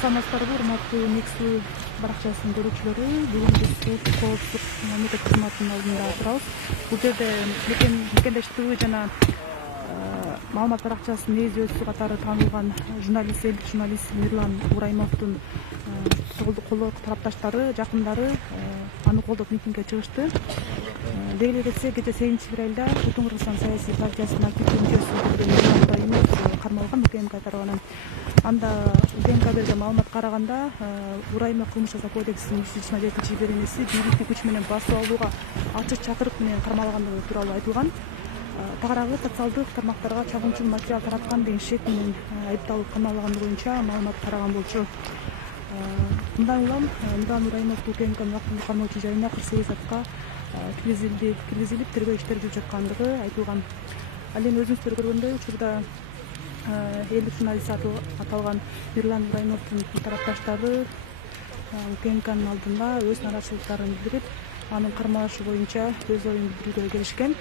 Саламатсыздарбы, урматтуу Nexu баракчасынын көрүүчүлөрү. Бүгүн биз коопсуздук мамлекет кызматынын алдында турабыз. Бул жерде мекендештиги жана маалымат баракчасынын ээси катары таанылган журналист, элдик журналист Мирлан Ураймовдун колдоо тарапташтары, жакындары аны колдоп митингге чыгышты. Деги эле кетсек, кече 8-февралда Утун Кыргызстан саясий партиясынын активдүү мүчөсү Мирлан Ураймов кармалган УКМК тарабынан. Анда УКМК берген маалымат караганда, Ураймов кылмыш жаза кодексинин 127 беренеси бийликти күч менен басып алууга ачык чакырык менен кармалгандыгы тууралуу айтылган. Тагыраагы социалдык тармактарга чагымчу материал тараткан деген шек менен айыпталып камалгандыгы боюнча маалымат караган болчу. Мындан улам Мирлан Ураймовду УКМКнын вакыттуу кармоочу жайына 48 саатка киргизилип тергөө иштери жүрүп жаткандыгы айтылган. Ал эми өзүңүздөр көргөндөй учурда элдик журналист аталган Мирлан Ураймовдун тарапташтары УКМКнын алдында өз нараачылыктарын билдирип, анын кармалышы боюнча өз оюн билдирүүгө келишкен.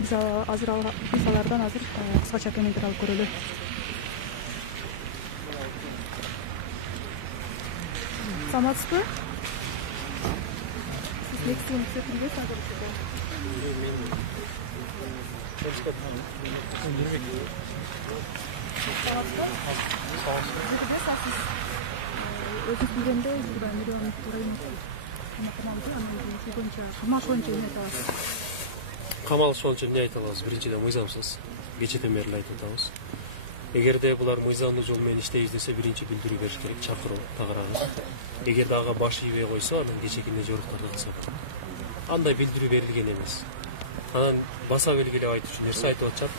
Биз алардан азыр кыскача комментарий алып көрөлү. Саламатсызбы? Сиз Nexu секретарыбыз азыр. Өзүңүз билгендей, burada Мирлан Ураймов камалыш боюнча эмне айтабыз? Камалыш боюнча эмне айта алабыз? Биринчиден мыйзамсыз, кечеден бери эле айтып атабыз. Эгерде булар мыйзамдуу жол менен иштейбиз десе, биринчи билдирүү бериш керек, чакыруу тагыраагы. Эгерде ага баш ийбей койсо, анан кечекинде жоруктар кылса болот. Андай билдирүү берилген эмес. Анан баса белгилеп айтуучу нерсе айтып атышат.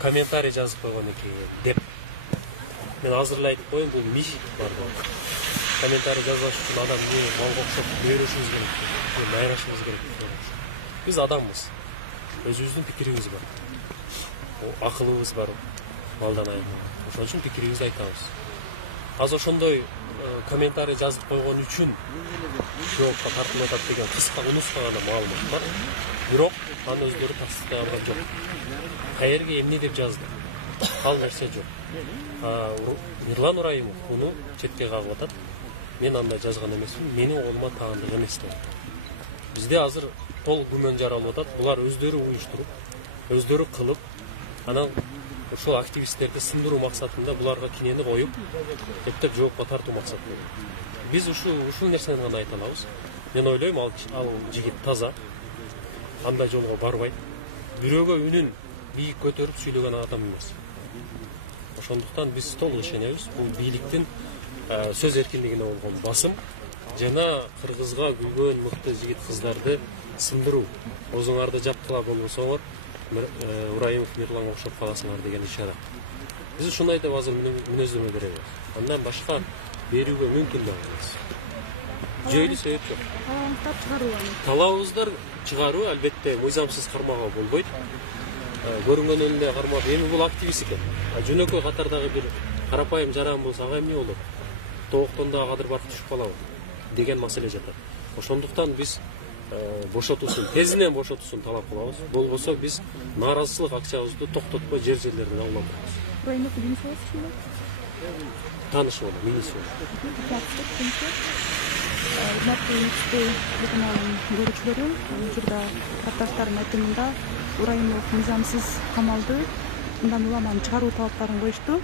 Комментарий жазып койгон экен деп. Мен азыр айтып коеюн, бул миш бар го. Комментарий жазбаш үчүн адам не малга окшоп беришибиз керек, майрашыбыз керек. Биз адамбыз. Өзүбүздүн пикирибиз бар. Акылыбыз бар. Балдан айырмай. Ошон үчүн пикирибизди айтабыз. Азыр ошондой комментарий жазып койгон үчүн жоопко тартылып атат деген кыска унуска гана маалымат бар. Бирок аны өздөрү тастыктаган жок. Каерге эмне деп жазды? Ал нерсе жок. Мирлан Ураймов муну четке кагып атат. Мен андай жазган эмесмин, менин колума таандык эмес деп. Бизде азыр кол күмөн жаралып атат. Булар өздөрү уюштуруп, өздөрү кылып, анан ошол активисттерди сындыруу максатында буларга кинени коюп, эптеп жоопко тартуу максатында. Биз ушул нерсени гана айта алабыз. Мен ойлойм, ал жигит таза, андай жолго барбайт. Бирөөгө үнүн бийик көтөрүп сүйлөгөн адам эмес. Ошондуктан биз толук ишенебиз. Бул бийликтин сөз эркиндигине болгон басым жана Кыргызга күлгөн мыкты жигит кыздарды сындыруу. Өзүңөрдү жапкыла болбосоңор, Ураймов Мирланга окшоп каласыңар деген ишара. Биз ушундай деп азыр мүнөздөмө беребиз. Андан башка берүүгө мүмкүн эмес. Жөйлүү себеп жок. Талабыбыздар чыгаруу, албетте мыйзамсыз кармоого болбойт. Көрүнгөнүн эле кармап, эми бул активист экен. Жөнөкөй катардагы бир карапайым жаран болсо, ага эмне болот? Токтон да кадыр барып түшүп калабы деген маселе жатат. Ошондуктан биз бошотулсун, тезинен бошотулсун талап кылабыз. Болбосо биз нааразычылык акчабызды токтотпой жер-жерлерден аулап коебуз. Ураймов билинсиңизби? Таанышып алам, миниси. Урматтуу Nexu каналынын көрүүчүлөрү, учурда тарапташтардын айтымында Ураймов мыйзамсыз камалды, мындан улам анын чыгаруу талаптарын коюшту.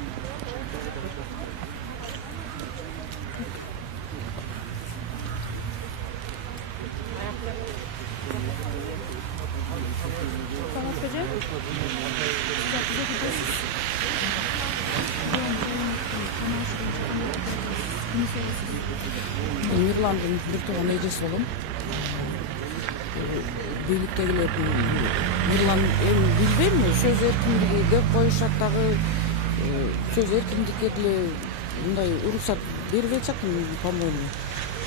Мирландын бир тууган эжеси болом. Бийликтегилер Мирлан эми билбейм, сөз эркиндиги деп коюшат дагы, сөз эркиндикке деле мындай уруксат бербей жатат, по-моему.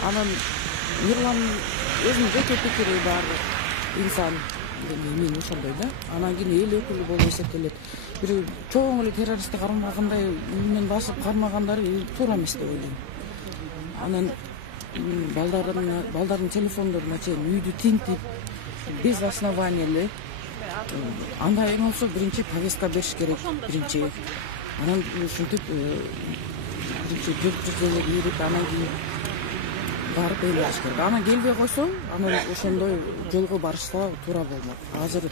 Анан Мирлан өзүнүн жеке пикири бар инсан, мен ошондой да. Анан кийин эл өкүлү болуп эсептелет. Бир чоң эле террористти кармагандай үйүнөн басып кармагандары туура эмес деп ойлойм. Анан балдардын телефондоруна чейин үйдү тинтип, без основаниялы. Андай эң болсо биринчи повестка бериш керек, биринчи. Анан ушинтип биринчи жүргүзүүгө кирип, анан кийин барып эйлеш керек. Анан келбей койсо, анан ошондой жолго барышса туура болмок. Азыр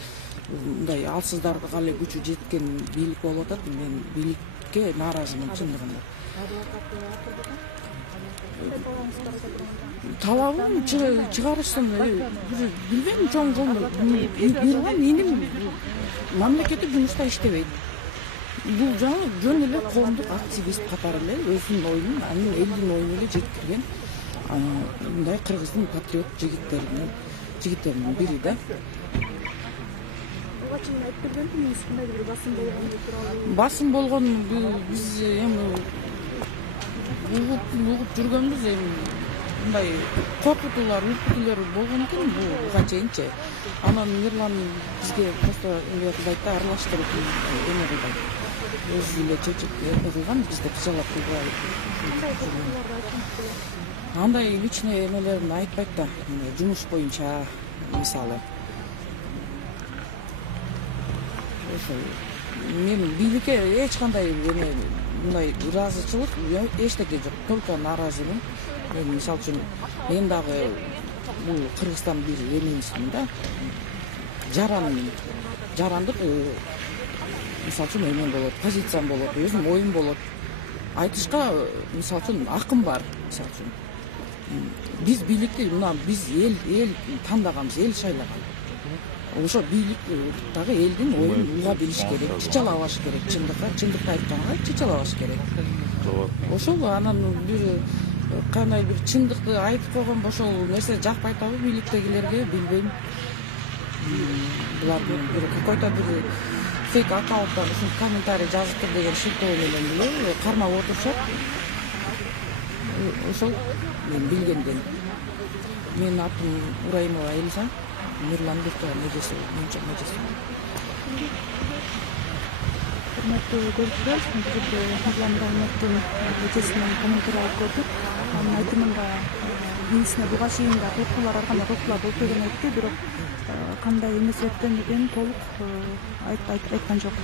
мындай алсыздардыга эле күчү жеткен бийлик болуп атат. Мен бийликке нааразымын чындыгында. Талабым чыгарышсын, билбейм, чоң жол. Менин мамлекеттик жумушта иштебейт. Бул жөн эле коомдук активист катары эле өзүнүн оюн, анын элдин оюн эле жеткирген мындай кыргыздын патриот жигиттеринин бири да. Басым болгон биз эми угуп жүргөнбүз, эми мындай коркутуулар, үркүтүүлөр болгон экен буга чейинчи. Анан Мирлан бизге просто эмне кылбайт да, аралаштырып эме кылбайт. Өзү эле чечип эме кылган, бизде жалап кылбайт. Андай личный эмелерин айтпайт да, жумуш боюнча мисалы. Мен бийликке эч кандай эме мындай ыраазычылык эчтеке жок, только нааразымын. Мен мисалы үчүн мен дагы бул Кыргызстан бир эмесмин да. Жарандык мисалы үчүн эмем болот, позициям болот, өзүм оюм болот. Айтышка мисалы үчүн акым бар, мисалы үчүн. Биз бийликти мына биз эл тандаганбыз, эл шайлаган. Ошо бийлик дагы элдин оюн уга билиш керек, чычалабаш керек, чындыкты айтканга чычалабаш керек. Ошол анан бир кандай бир чындыкты айтып койгон ошол нерсе жакпай атабы бийликтегилерге, билбейм. Булар бир какой-то бир фейк аккаунттан ушул комментарий жазыптыр деген шылтоо менен эле кармап отурушат. Ошол мен билгенден. Менин атым Урайымова Элиза. Мирлан Медесов, Hürmetli görüşler, bizde Mирлан Рахметтин эжесинин комментарий алып көрдүк. Анын айтымында биисине буга чейин да коркуулар арканда коркуулар болуп келген айтты, бирок кандай эмне себептен экенин толук айткан жок.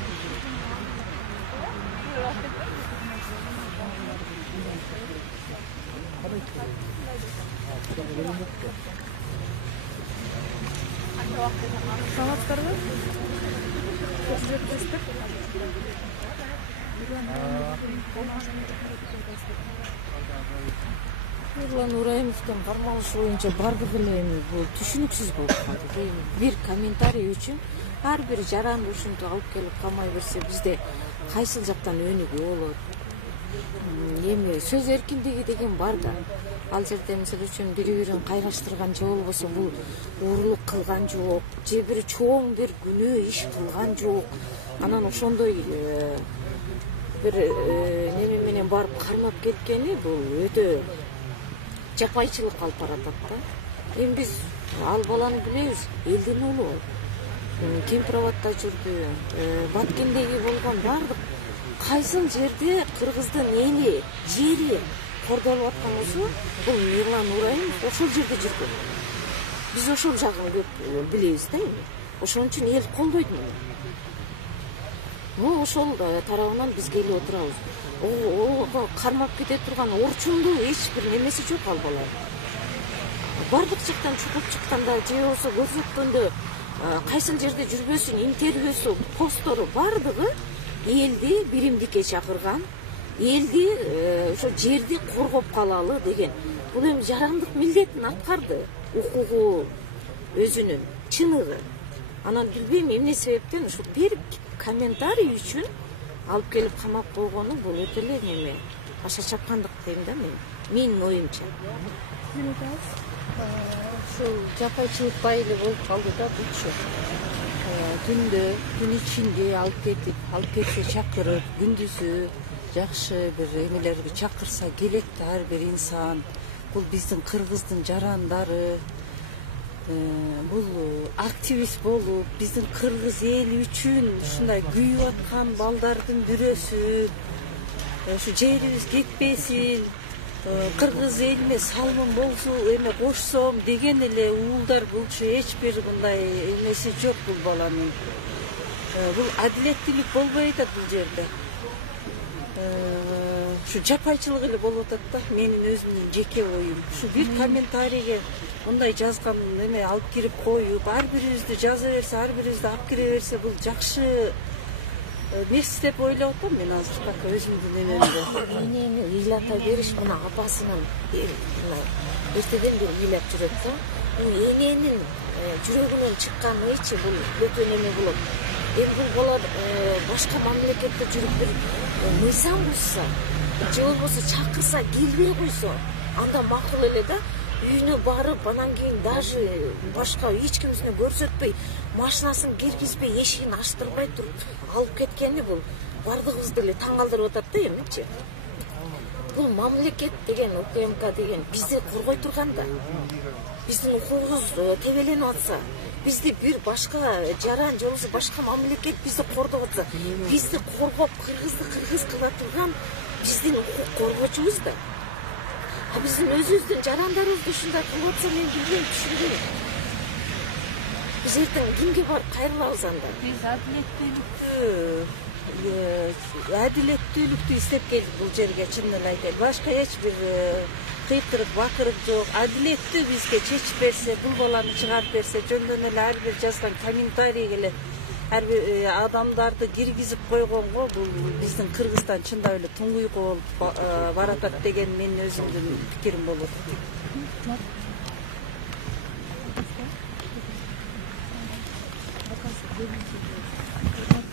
Саламатсыздарбы? Мирлан Урайымовдун кармалышы боюнча бардыгы эле эми бул түшүнүксүз болуп калды. Бир комментарий үчүн ар бир жаранды ушинтип алып келип камай берсе, бизде кайсыл жактан өнүгүү болот? Эми сөз эркиндиги деген бар да. Ал жерде мисалы үчүн бири-бирин кайраштырган же болбосо бул уурулук кылган жок, же бир чоң бир күнөө иш кылган жок. Анан ошондой бир неме менен барып кармап кеткени бул өтө жапайчылык алып баратат да. Эми биз ал баланы билебиз, элдин уулу. Кемпироватта жүрдү, Баткендеги болгон бардык кайсыл жерде Кыргыздын эли, жери кордолуп аткан болсо, бул Мирлан Урайымов ошол жерде жүргөн. Биз ошол жагын көп билебиз да. Ошон үчүн эл колдойт муну. Ошол тарабынан биз келип отурабыз. Кармап кете турган орчундуу эч бир немеси жок ал бала. Бардык жактан чугуп чыкканда же болбосо көрсөткөндө кайсыл жерде жүрбөсүн, интервьюсу, постору бардыгы элди биримдикке чакырган, элди ошо жерди коргоп калалы деген. Бул эми жарандык милдетин аткарды, укугу өзүнүн чыныгы. Анан билбейм эмне себептен ушу бир комментарий үчүн алып келип камап койгону бул өтө эле неме, аша чапкандык дейм да мен. Менин оюмча. Ушул жапайчылык байылы болуп калды да бутчу. Түн ичинде алып кетсе чакырып, күндүзү жакшы бир эмелерге чакырса келет да ар бир инсан. Бул биздин кыргыздын жарандары. Бул активист болуп, биздин кыргыз эли үчүн ушундай күйүп аткан балдардын бирөөсү. Ушу жерибиз кетпесин, кыргыз элине салмын болсу эме кошсом деген эле уулдар булчу эч бир мындай эмеси жок бул баланын. Бул адилеттүүлүк болбой атат бул жерде. Şu жапайчылык эле болуп атат да, менин өзүмдүн жеке оюм. Şu бир комментарийге мындай жазган эме алып кирип коюп, ар бирибизди жаза берсе, ар бирибизди алып кире берсе, бул жакшы нерсе деп ойлоп атам мен азыр так өзүмдүн эмемде. Энени ыйлата бериш мына апасынын мына эртеден бери ыйлап жүрөт да. Эненин жүрөгүнөн чыккан ыйчы бул өтө неме болот. Эми бул бала башка мамлекетте жүрүп бир мыйзам бузса, же болбосо чакырса, келбей койсо, анда макул эле да. Үйүнө барып, анан кийин даже башка эч кимсине көрсөтпөй, машинасын киргизбей, эшигин ачтырбай туруп алып кеткени бул бардыгыбызды эле таң калтырып атат да эмичи. Бул мамлекет деген, УКМК деген бизди коргой турган да. Биздин укугубуз тебеленип атса, бизди бир башка жаран же болбосо башка мамлекет бизди кордоп атса, бизди коргоп кыргызды кыргыз кыла турган биздин укук коргоочубуз да. А биздин өзүбүздүн жарандарыбызды ушундай кылып атса, мен билбейм, түшүнбөйм. Биз эртең кимге барып кайрылабыз анда? Биз адилеттүүлүктү издеп келдик бул жерге, чынын эле айтайын. Башка эч бир кыйтырык, бакырык жок. Адилеттүү бизге чечип берсе, бул баланы чыгарып берсе, жөндөн эле ар бир жазган комментарий келет. Ар бир адамдарды киргизип койгонго бул биздин Кыргызстан чындап эле туңгуйга болуп баратат деген менин өзүмдүн пикирим болот.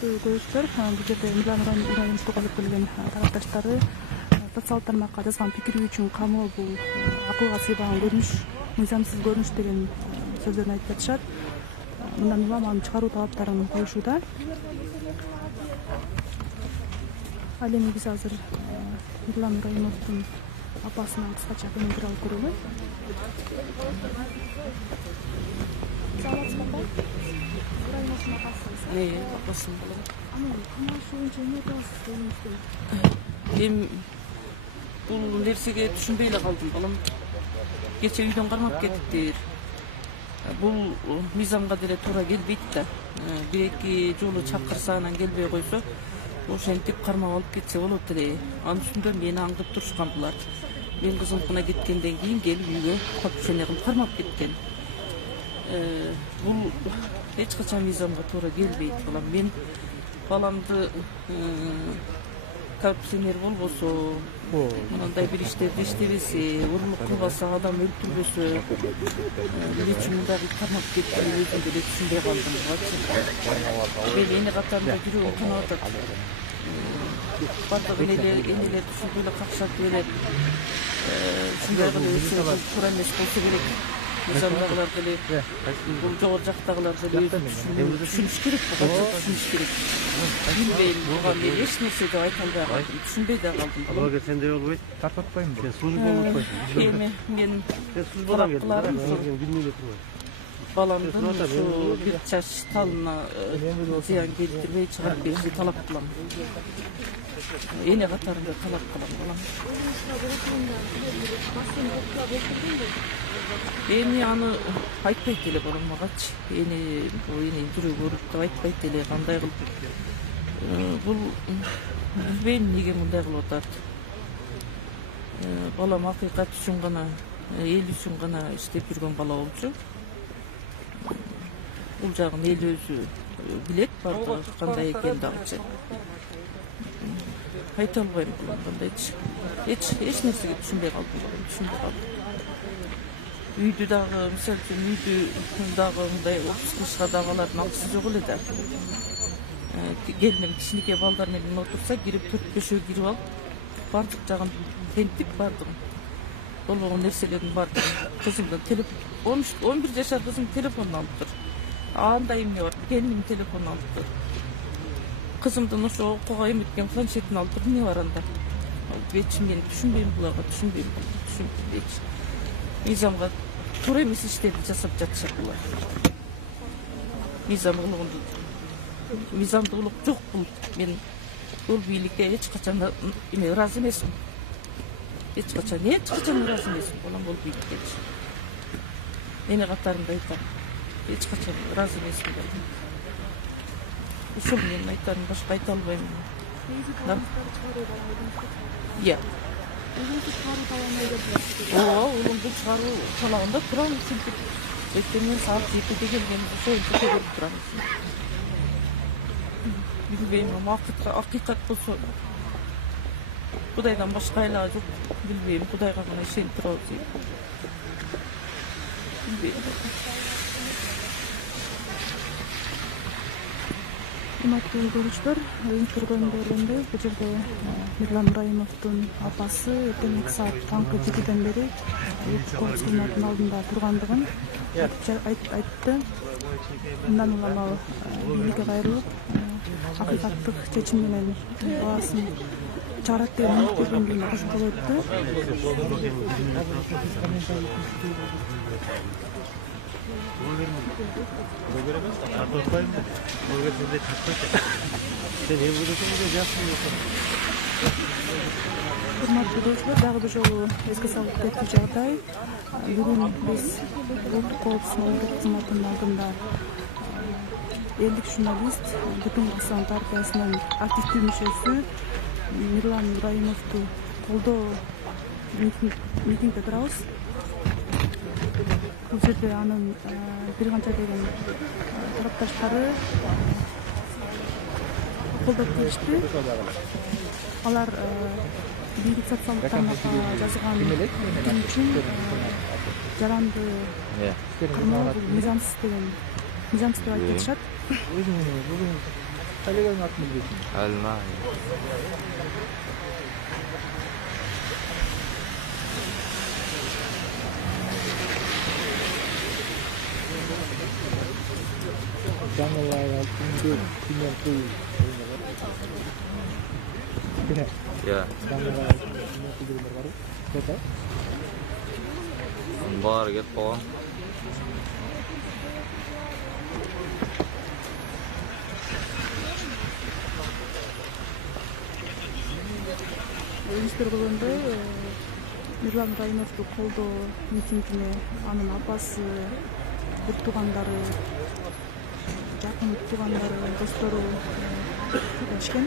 Görüşler, bu жерде Милан Ираимовго алып келген тарапташтары социал тармакка жазган пикири үчүн камоо бул акылга сыйбаган көрүнүш, мыйзамсыз көрүнүш деген сөздөрүн айтып жатышат. Мындан улам анын чыгаруу талаптарын коюшууда. Ал эми биз азыр Милан Ираимовдун апасына кыскача комментарий алып көрөлү. Апасын болом. Бул нерсеге түшүнбөй эле калдым балам. Кече үйдөн кармап кетиптир. Бул мыйзамга деле туура келбейт да. Бир-эки жолу чакырса анан келбей койсо, ошентип кармап алып кетсе болот эле. Анын үстүндө мени аңдып турушкан булар. Мен кызымкына кеткенден кийин келип үйгө копшене кылып кармап кеткен. Бул эч качан мыйзамга туура келбейт балам. Мен баламды коррупционер болбосо, мындай бир иштерди иштебесе, урурлук кылбаса, адам өлтүрбөсө, эмне үчүн мындагы кармап кеткенин өзүм деле түшүнбөй калдым. Мен эне катарында жүрөгүм канап атат. Бардыгын энелер түшүнбөй эле какшатып эле ушундай кылып өсө туура эмес болсо керек. Мыйзамдагылар деле, бул жогору жактагылар деле түшүнүш керек, түшүнүш керек. Билбейм, буга мен эч нерсе деп айта албай калдым, түшүнбөй да калдым. Буга сенде болбойт, тартпайм. Сен служба болуп койсуң. Эми мен талаптыларым баламдын ушу бир чач талына зыян келтирбей чыгарып беришти талап кылам. Эне катарында талап кылам балам. Эми аны айтпайт эле балам магачы. Эненин жүрөгү ооруп деп айтпайт эле, кандай кылып. Бул билбейм эмнеге мындай кылып атат. Балам акыйкат үчүн гана, эл үчүн гана иштеп жүргөн бала болчу. Бул жагын эл өзү билет, бардыгы кандай экенин дагычы. Айта албайм кандайчы. Эч нерсеге түшүнбөй калдым. Үйдү дагы, мисалы үчүн үйдү дагы мындай окуп дагы алардын акчасы жок эле да. Келиним кичинекей балдар менен отурса, кирип 4-5 кирип алып, бардык жагын тентип бардыгын. Болбогон нерселердин бардыгын. Кызымдын телефон, 11 жашар кызым телефонун алып тур. Андай эмне бар, келиним телефонун алып тур. Кызымдын ошо окууга эметкен планшетин алып тур, эмне бар анда? Эч мен түшүнбөйм буларга, түшүнбөйм. Мыйзамга туура эмес иштерди жасап жатышат булар. Мыйзамдуулук жок бул. Мен бул бийликке эч качан эме ыраазы эмесмин. Эч качан ыраазы эмесмин, балам болбойт депчи. Эне катарында айтам. Эч качан ыраазы эмесмин деп. Ушул менин айтарым, башка айта албайм. Иә. Улумду чыгаруу талабында турам силтип. Эртең менен саат 7-де келгенде ошол жерде көрүп турам. Билбейм, акыйкат болсо Кудайдан башка айла жок. Билбейм, Кудайга гана ишенип турабыз. Билбейм. Урматтуу көрүүчүлөр, көргөндөрүндө бул жерде Мирлан Ибраимовдун апасы эртең 2 саат таңкы 7-ден бери коопсуздук кызматынын алдында тургандыгын айтты. Мындан улам ал элге кайрылып, акыйкаттык чечим менен баласын чыгарат деген үмүттөнгөндүгүн кошумчалап өттү. Урматтуу көрүүчүлөр, дагы бир жолу эске салып кетүү жагдай. Бүгүн биз улуттук коопсуздук кызматынын алдында элдик журналист, Бүтүн Кыргызстан партиясынын активдүү мүчөсү Мирлан Ибраимовду колдоо митингде турабыз. Бул жерде анын бир канча деген тарапташтары колдоп келишти. Алар бийлик социалдык тармакка жазган митинг үчүн жаранды кармоо бул мыйзамсыз деп айтып жатышат. Коллеганың атын білбейсің? Алма. Жаңылай алтынды күнен қой. Иә. Жаңылай алтынды күнен қой. Көті? Бар кет болған. Өздөрү көргөндөй Мирлан Ибраимовду колдоо митингине анын апасы, бир туугандары, жакын туугандары, достору келишкен.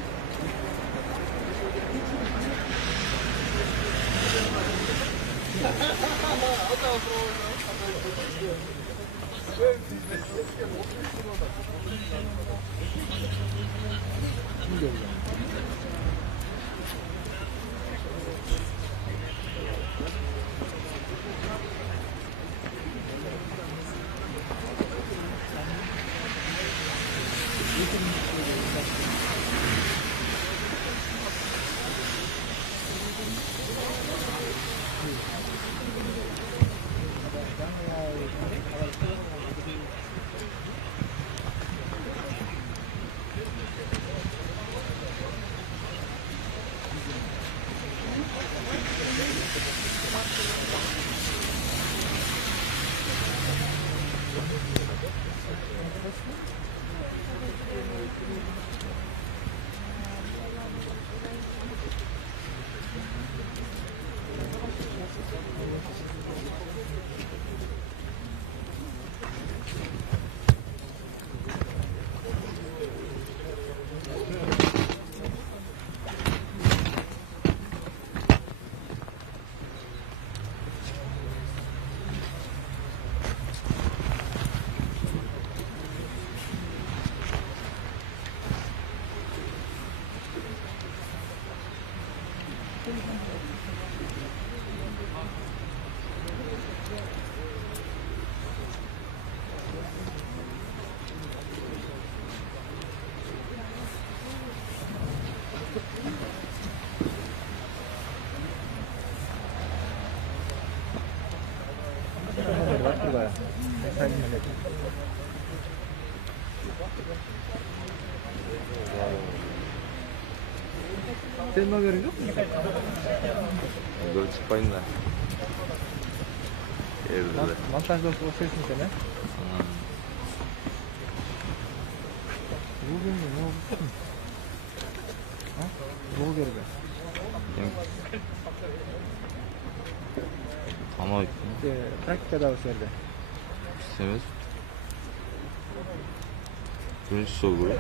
Senin haberin yok mu? Böyle çıkmayın da. Evde. Montajda o sensin sen ha? Bugün ne oldu? Ha? Ne oldu? Практикада жерде. Емес. Бірінші сол керек.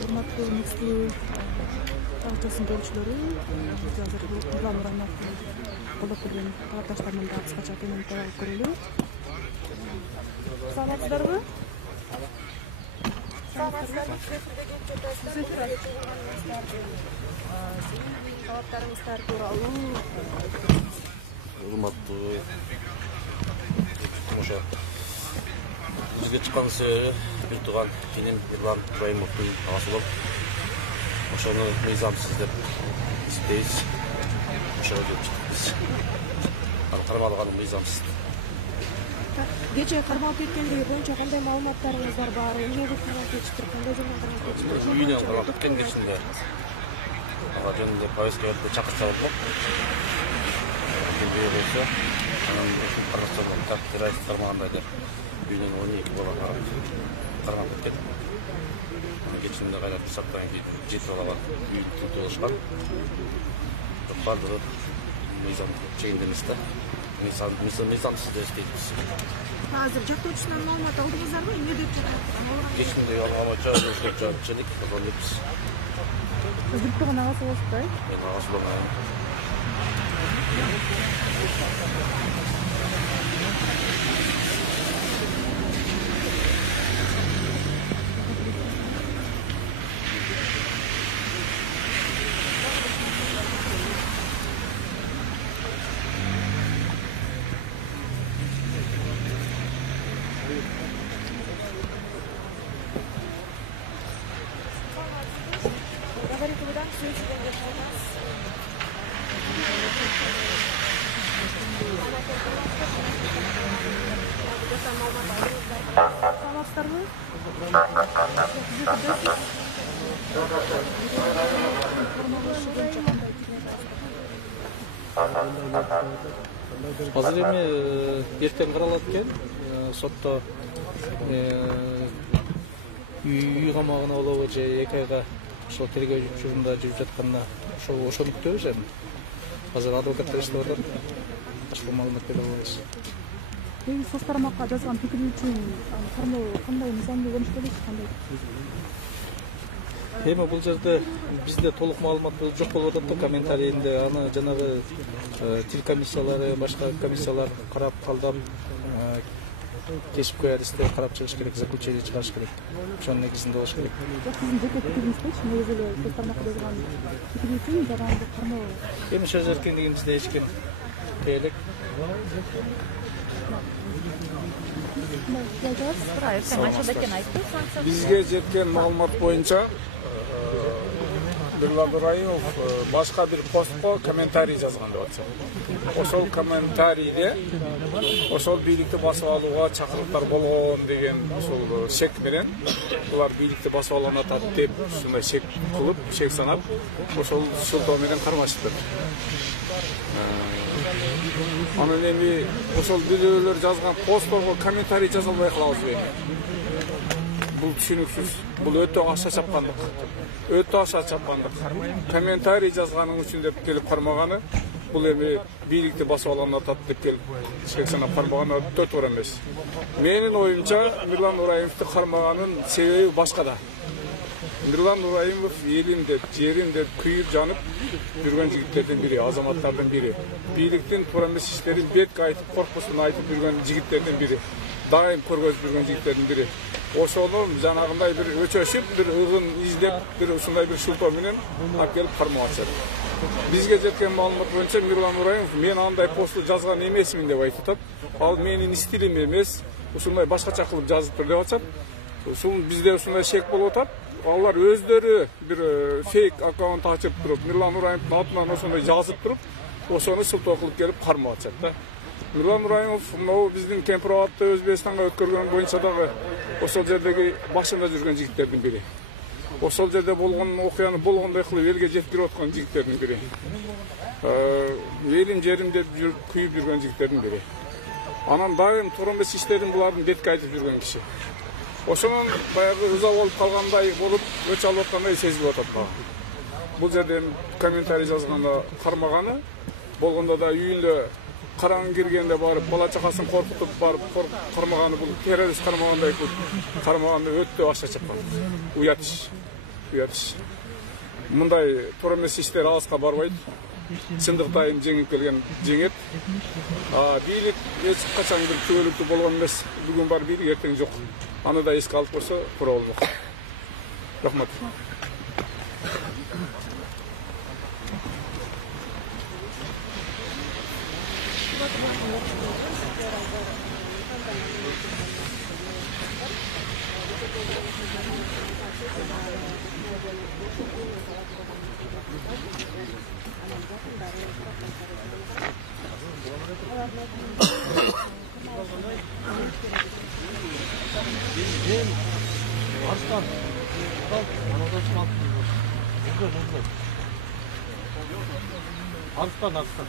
Урматтуу Никстүү партиясынын көрүүчүлөрү, биз азыр Нурлан Нураматовдун колдоп келген талапташтарынан да кыскача комментарий алып көрөлү. Саламатсыздарбы? Талаптарыңыздар тууралуу урматтуу ошо бизге чыккан себеби бир тууган менин Нурлан Ибраимовдун агасы болуп, ошону мыйзамсыз деп эсептейбиз. Ошого деп чыктык. Ал кармалганы мыйзамсыз. Кече кармалып кеткендиги боюнча кандай маалыматтарыңыздар бар? Эмне деп кармалып кетиптир? Кандай жөнүндө кармалып кетиптир? Үйүнөн кармалып кеткен кечинде. Ага жөнүндө повестка берип чакырса болот. Кимге болсо, анан ушул кармакчылык так террорист кармагандай деп үйүнөн 12 бала кармалып кеткен. Кечинде кайра сактан кийин 7 бала бар. Үйүн тинтүү кылышкан. Бардыгы мыйзам чегинде эмес да. Мыйзамсыз деп эстейбиз. Азыр жактоочусунан маалымат алдыңыздарбы? Эмне деп жатат? Кечинде алганча жоопкерчилик көрүнөбүз. Өзүп турган агасы болсузбу? Мен агасы болмайм. Саламатсыздарбы? Азыр эми эртең каралат экен. Сотто үй камагына болобу же 2 айга ошол тергөө учурунда жүрүп жатканда ошону күтөбүз эми. Азыр адвокаттар иштеп атат. Башка маалымат бере албайбыз. Соц тармакка жазган пикири үчүн кармоо кандай мыйзамдуу көрүнүштөр кандай? Эми бул жерде бизде толук маалымат жок болуп атат да комментарийинде. Аны жанагы тил комиссиялары, башка комиссиялар карап калдап, кесипкөй адисте карап чыгыш керек, заключение чыгарыш керек. Ошонун негизинде болуш керек. Сиздин жеке пикириңизчи, негизи эле соц тармакка жазган пикири үчүн жарандык кармоо. Эми сөз эркиндигибизде эч ким тейлик. Бизге жеткен маалымат боюнча Нурлан Ибраимов башка бир постко комментарий жазган деп атышат. Ошол комментарийде ошол бийликти басып алууга чакырыктар болгон деген ошол шек менен булар бийликти басып алган атат деп ушундай шек кылып, шек санап ошол шылтоо менен кармашыптыр. Анан эми ошол бирөөлөр жазган постторго комментарий жаза албай калабызбы эми? Бул түшүнүксүз. Бул өтө аша чапкандык. Комментарий жазганың үчүн деп келип кармаганы бул эми бийликти басып алган атат деп келип ишке санап кармаган өтө туура эмес. Менин оюмча Мирлан Нураимовду кармаганын себеби башкада. Мирлан Нураимов элин деп, жерин деп күйүп жанып жүргөн жигиттердин бири, азаматтардын бири. Бийликтин туура эмес иштерин бетке айтып, коркпустан айтып жүргөн жигиттердин бири. Дайым көргөзүп жүргөн жигиттердин бири. Ошону жанагындай бир өчөшүп, бир ыгын издеп, бир ушундай бир шылтоо менен алып келип кармап атышат. Бизге жеткен маалымат боюнча Мирлан Нураимов мен андай посту жазган эмесмин деп айтып атат. Ал менин стилим эмес, ушундай башкача кылып жазыптыр деп атат. Ушул бизде ушундай шек болуп атат. Алар өздөрү бир фейк аккаунт ачып туруп, Мирлан Нураимовдун атынан ошондой жазып туруп, ошону шылтоо кылып келип кармап атышат да. Мирлан Нураимов могу биздин Кемпир-Абадты Өзбекстанга өткөргөн боюнча дагы ошол жердеги башында жүргөн жигиттердин бири. Ошол жерде болгон окуяны болгондой кылып элге жеткирип аткан жигиттердин бири. Элим жерим деп күйүп жүргөн жигиттердин бири. Анан дайым туура эмес иштерин булардын бетке айтып жүргөн киши. Ошонун баягы ыза болуп калгандай болуп, өч алып аткандай сезилип атат мага. Бул жерде комментарий жазганда кармаганы, болгондо да үйүндө караң киргенде барып, бала чакасын коркутуп барып кармаганы, бул террорист кармагандай кылып кармаганы өтө ашка чыккан. Уят иш. Уят иш. Мындай туура эмес иштер алыска барбайт. Чындыкта айым жеңип келген жеңет. Бийлик эч качан бир күбөлүктүү болгон эмес. Бүгүн бар бийлик, эртең жок. Аны да эске алып койсо туура болмок. Рахмат. Arslan. Arslan.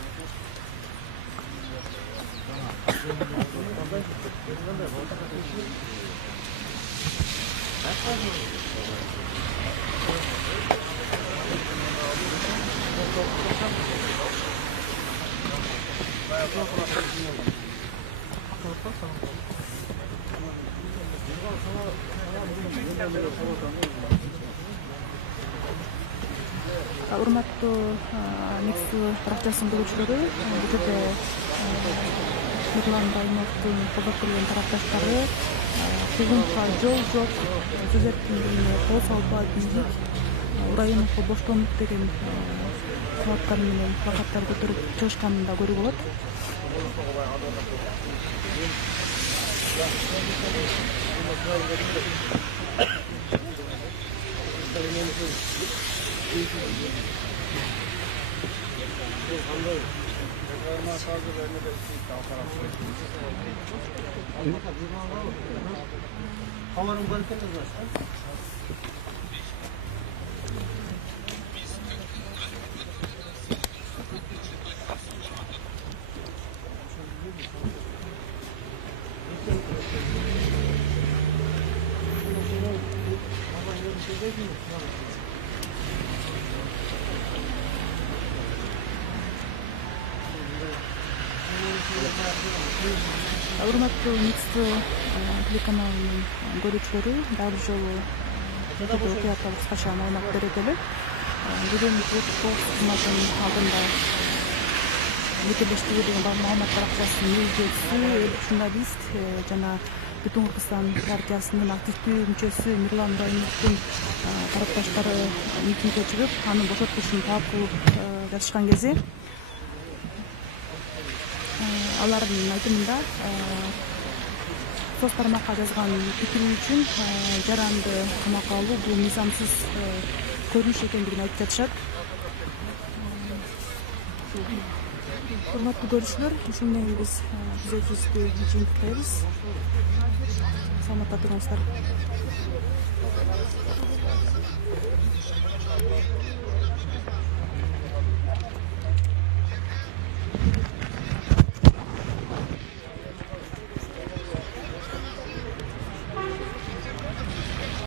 Урматтуу Некс баракчасынын көрүүчүлөрү, бул жерде Мирлан Нураимовдун колдоп келген тарапташтары куугунтка жол жок, сөз эркиндигине кол салбайт, бийлик Нураимовго боштондук деген талаптар менен плакаттар көтөрүп чыгышканын да көрүүгө болот. Урматтуу Некс телеканалынын көрүүчүлөрү, дагы бир жолу окуя тууралуу кыскача маалымат бере келе. Бүгүн кызматынын алдында Мекелештүү деген маалымат баракчасынын негизчиси, журналист жана Бүтүн Кыргызстан партиясынын активдүү мүчөсү Мирлан Нураимовдун тарапташтары митингге чыгып, анын бошотулушун талап кылып жатышкан кези алардын айтымында соц тармакка жазган пикири үчүн жаранды камакка алуу бул мыйзамсыз көрүнүш экендигин айтып жатышат. Урматтуу көрүүчүлөр, ушун менен биз эфирибизди жыйынтыктайбыз. Саламатта туруңуздар.